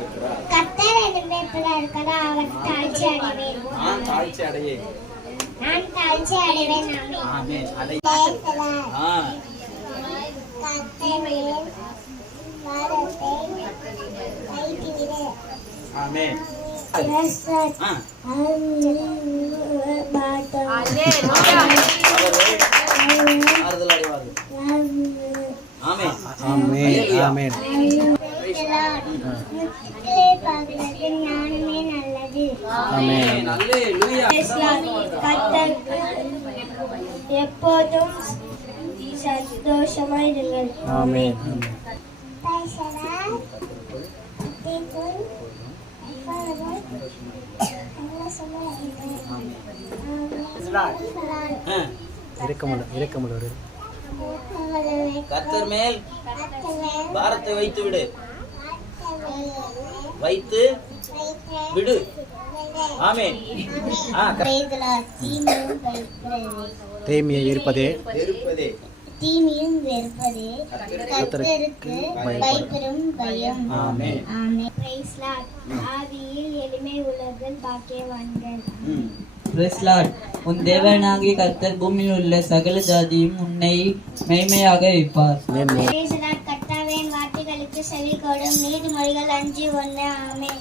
இருக்கிறார். கர்த்தர் என்னிடத்தில் இருக்கிறார். அவர் தாழ்ச்சி அடைவேன். நான் தாழ்ச்சி அடையேன். நான் தாழ்ச்சி அடைவேன். ஆமென். அடை. கர்த்தர் மேல் பாரத்தை வைத்திடு. ஆமென். ஆறுதல் அடைவார்கள். ஆமென். ஆமென். ஆமென். ஞானமே நல்லது. ஆமென். அல்லேலூயா. கர்த்தர் எப்போதும் சந்தோஷமாயிருங்கள். ஆமென். கர்த்தர் மேல் பாரத்தை வைத்து விடு. வைத்து விடு. ஆமென். தீமையை இருப்பதே தீமையும் வெறுப்பதே கர்த்தருக்கு பயப்படும் பயம். ஆமென். ஆமென். Praise lord. ஆதியில் எளிமை உலகில் பாக்கியவான்கள். Praise lord. உன் தேவனாகிய கர்த்தர் பூமியில் உள்ள சகல ஜாதியும் உன்னை மேன்மையாக வைப்பார். Price Lord. கர்த்தாவின் வார்த்தைகளுக்கு செவி கொடும். நீதிமொழிகள் 5:1. ஆமென்.